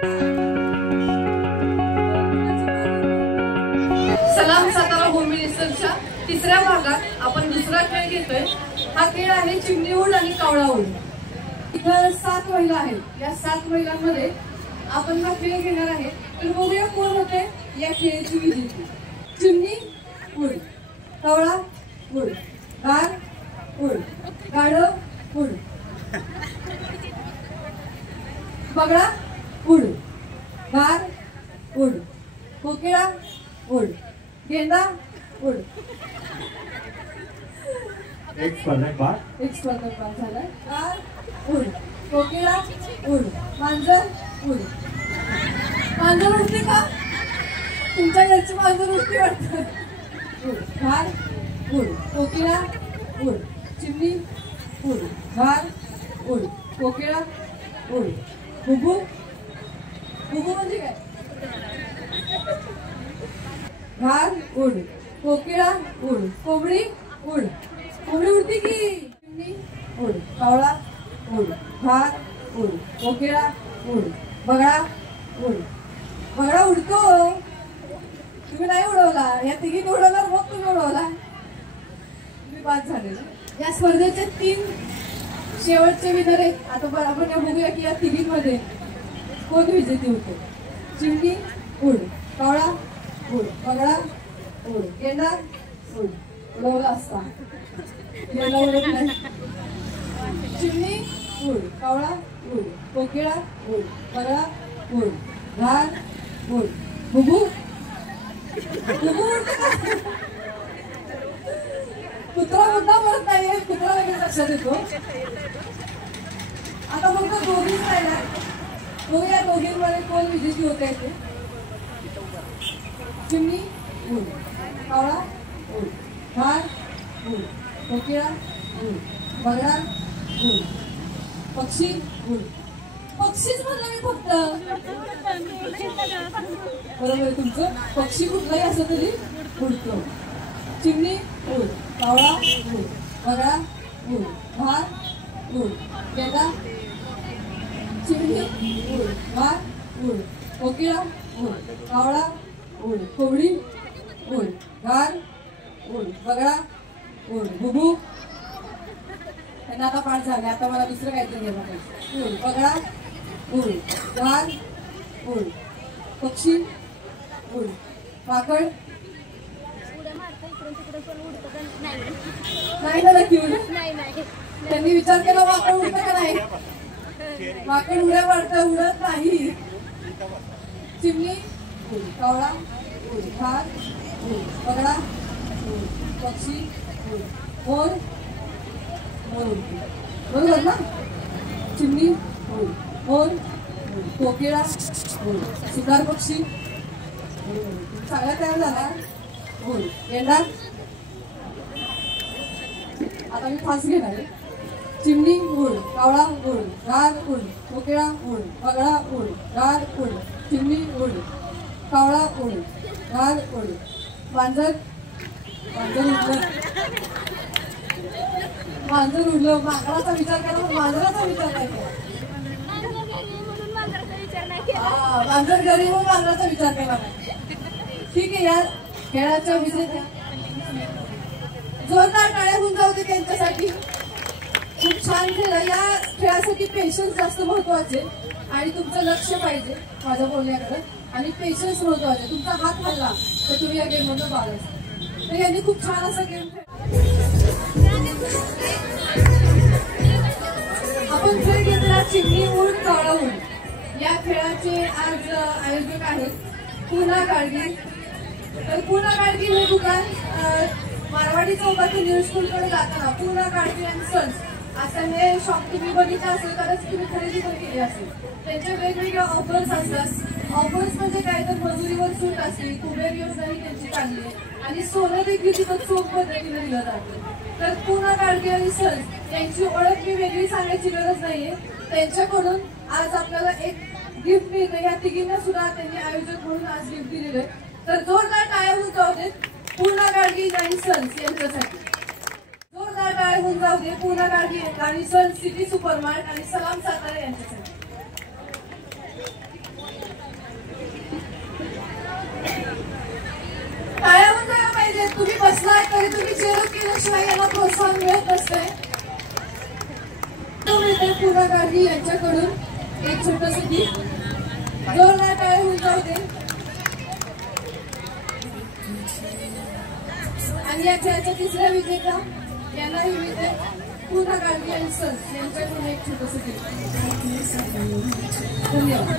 सलाम सातारा होम मिनिस्टरच्या तिसऱ्या भागात आपण दुसरा खेळ घेतोय। हा खेळ आहे चिमणी उड आणि कावळा उड। इथं 7 महिला आहेत। या 7 महिलांमध्ये आपण हा खेळ घेणार आहे। तर बघूया कोण होते या खेळाची विजेती। चिमणी उड, कावळा उड, गार उड, गाढव उड, बगळा उड, गार उड, कोकिळा उड, गेंडा उड। एक स्पर्धक बाद झाला। गार उड, कोकिळा उड, मांजर उड। मांजर उडते का? तुमच्या घरची मांजर उडते वाटतं। उड, गार उड, कोकिळा उड, चिमणी उड, गार उड, कोकिळा उड, बुबू। बुबू म्हणजे काय? गार उड, कोकिळा उड, कोंबडी उड। कोंबडी उडते की? चिमणी उड, कावळा उड, गार उड, कोकिळा उड, बगळा उड। बगळा उडतो, तुम्ही नाही उडवला। या तिघी उडवणार, मग तुम्ही उडवला। तुम्ही बाद झाले। या स्पर्धेचे 3 शेवटचे विनर आहेत। आता आपण बघूया की या तिघींमध्ये कोण विजेती होते। चिमणी उड, कावळा उड, बगळा उड, गेंडा उड। उडवला असता, गेंडा उडत नाही। चिमणी उड, कावळा उड, कोकिळा उड, बगळा उड, गार उड, बुबू। बुबू उडते का? कुत्रा मुद्दा म्हणत नाहीये, कुत्रा वगैरे लक्षात येतो। आता फक्त दोघीच राहिला। बघूया दोघींमध्ये कोण विजेती होते ते। चिमणी उड, कावळा उड, गार उड, कोकिळा उड, बगळा उड, पक्षी उड। पक्षीच म्हणलं मी फक्त। बरोबर आहे तुमचं। पक्षी कुठलाही असं तरी उडतो। चिमणी उड, कावळा उड, बगळा उड, गार उड, गेंडा। चिमणी उड, गार उड, कोकिळा उड, कावळा उड, कोंबडी उड, गार उड, बगळा उड, बुबू। त्यांना आता पाठ झाले। आता मला दुसरं काहीतरी घ्यायला पाहिजे। उड, बगळा उड, गार उड, पक्षी उड, पाकड नाही ना नक्की उड। त्यांनी विचार केला वाकड उडतं का नाही? वाकड उड्या मारतं, उडत नाही। चिमणी उड, कावळा उड, गार उड, बगळा उड, पक्षी उड, मोर उडते। बरोबर ना? चिमणी उड, मोर उड, कोकिळा उड, सुतार पक्षी सगळ्या तयार झाला। उड, गेंडा। आता मी फास्ट घेणार आहे। चिमणी उड, कावळा उड, गार उड, कोकिळा उड, बगळा उड, गार उड, चिमणी उड, कावळा उड, गार उड, मांजर उडलं। मांजर उडलं। मांजराचा विचार करा, मांजराचा विचार नाही केला। मांजर घरी म्हणून मांजराचा विचार केला नाही। ठीक आहे, या खेळाच्या विजेत्या जोरदार टाळ्या होऊन जाऊ दे त्यांच्यासाठी। खूप छान खेळ। या खेळासाठी पेशन्स जास्त महत्वाचे आणि तुमचं लक्ष पाहिजे माझ्या बोलण्याकडे आणि पेशन्स महत्वाचे। तुमचा हात हल्ला तर तुम्ही या गेम मधून बाहेर। तर यांनी खूप छान असा गेम आपण खेळ घेतला चिमणी उड, कावळा उड। या खेळाचे आज आयोजक आहेत पूना गाडगी। तर पूना गाडगी हे दुकान मारवाडी चौकातून न्यू स्कूलकडे जाताना पूना गाडगी अँड सन्स असं हे शॉप तुम्ही बघितलं असेल तरच तुम्ही खरेदी पण केली असेल। त्यांच्या वेगवेगळ्या ऑफर्स असतात। ऑफर्स म्हणजे काय तर मजुरीवर सूट असते, कुबेर योजनाही त्यांची चांगली आहे आणि सोनं देखील तिथं चोख पद्धतीने दिलं जातं। तर पूना गाडगी आणि सन्स यांची ओळख मी वेगळी सांगायची गरज नाहीये। त्यांच्याकडून आज आपल्याला एक गिफ्ट मिळतं। या तिघींना सुद्धा त्यांनी आयोजक म्हणून आज गिफ्ट दिलेलं आहे। तर जोरदार टाळ्या होऊन जाऊ देत पूना गाडगी आणि सन्स यांच्यासाठी। जोरदार टाळ्या होऊन जाऊ दे पूना गाडगी आणि सन्स सिटी सुपरमार्ट आणि सलाम सातारा यांच्यासाठी। केल्याशिवाय याला प्रोत्साहन मिळत नसते. पूजा गाडगी यांच्याकडून एक छोटस गीत जोरदार टाळ्या होऊन जाऊ दे. आणि या खेळाच्या तिसऱ्या विजेता यांनाही विजय पूजा गाडगी आणि सर यांच्याकडून एक छोटस गीत. धन्यवाद.